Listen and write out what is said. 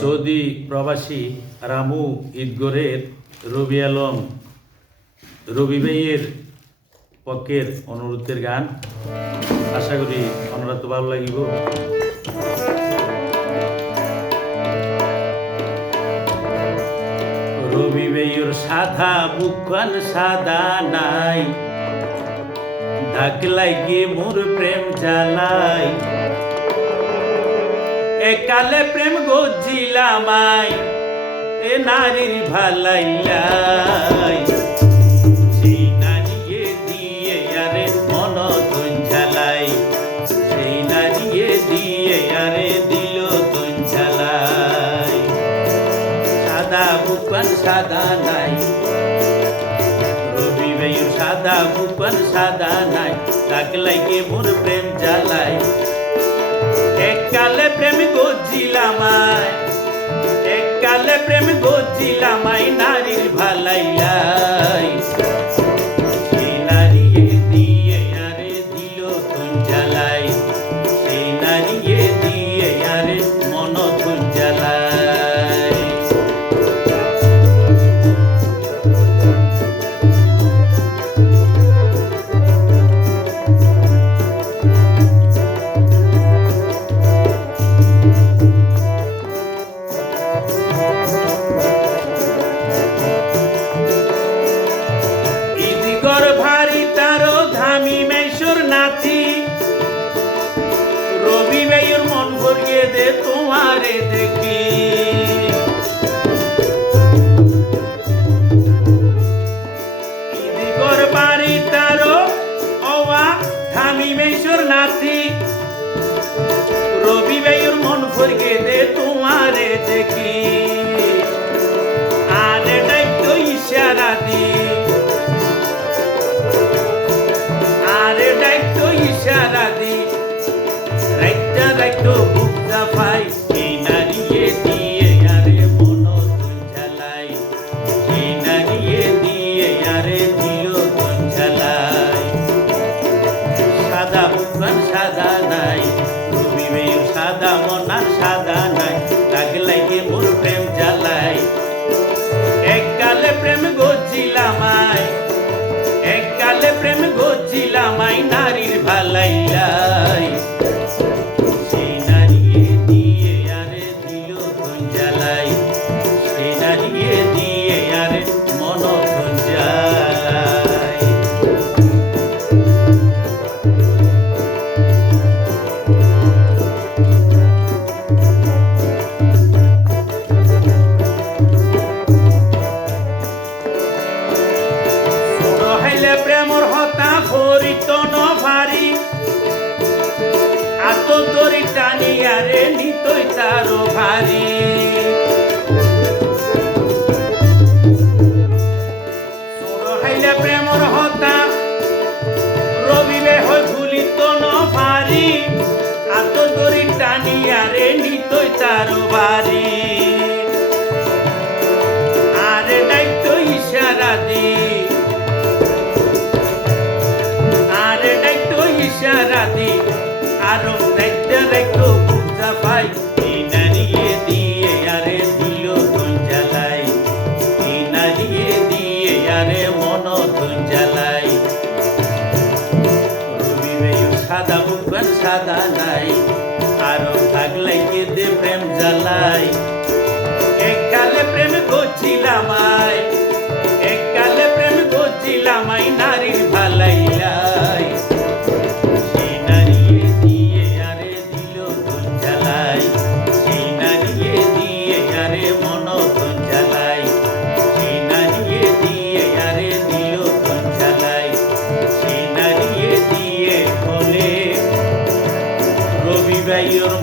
Saudi প্রবাসী রামু ঈদগড়ের রবি আলম রবি ভাইয়ের পক্ষের অনুরোধের গান। আশা করি আপনারা তো ভালো লাগিব। রবি ভাইয়ের সাদা বুকন সাদা নাই, ঢাকলাই গিয়ে মোর প্রেম জ্বালাই। একালে প্রেম গজিলামাই এ নারীর ভালাইলাই। সেই নারীয়ে দিয়ে আরে মন ঝালাই, সেই নারীয়ে দিয়ে আরে দিল ঝালাই। সাদা বুকন সাদা নাই, রবি ভাইয়ের সাদা বুকন সাদা নাই, ডাকলাই গে মোর প্রেম জ্বালাই। এককালে প্রেম গজিলামাই, এককালে প্রেম গজিলামাই নারীর ভালাইলাই। সেই নারীয়ে দিয়ে আরে দিল ঝালাই, সেই নারীয়ে দিয়ে আরে মন ঝালাই। রবি ভাইয়ের মন ভরিয়ে দে তোমারে দেখি, ঈদিগর বাড়ি তারো অবা ধামি মেশর নাতি। রবি ভাইয়ের মন ভরিয়ে দে তোমারে দেখি, আরে দায়িত্ব ইশারা দি, আরে দায়িত্ব ইশারা দি। রাইটা রাইটো বুকটা পাই, এই নারীয়ে দিয়ে আরে মন ঝালাই, এই নারীয়ে দিয়ে আরে দিল ঝালাই। সাদা বুকন সাদা নাই, রবি ভাইয়ের সাদা মনার সাদা নাই, লাগলাই গে মোর প্রেম জ্বালাই। এককালে প্রেম গজিলামাই, এককালে প্রেম গজিলামাই নারীর ভালাইলাই। প্রেমর হতা ভরিত নভারি, আত দড়ি টানিয়ারে নিতই তারো ভারি। হাইলে প্রেমর হতা রবিলে হয় ভুলিত নভারি, আত দড়ি টানিয়ারে নিতই তারো ভারি। আরে দায়িত্ব ইশারা দি, ইশারা দি, আরো দায়িত্ব রাখো বুকটা পাই, এই নারীয়ে দিয়ে আরে দিল ঝালাই, এই নারীয়ে দিয়ে আরে মন ঝালাই। রবি ভাইয়ের সাদা বুকন সাদা নাই, আরো থাকলাই কে দে প্রেম জ্বালাই। এককালে প্রেম গজিলামাই, এককালে প্রেম গজিলামাই নারীর ভালাইলাই। রবি ভাইয়ের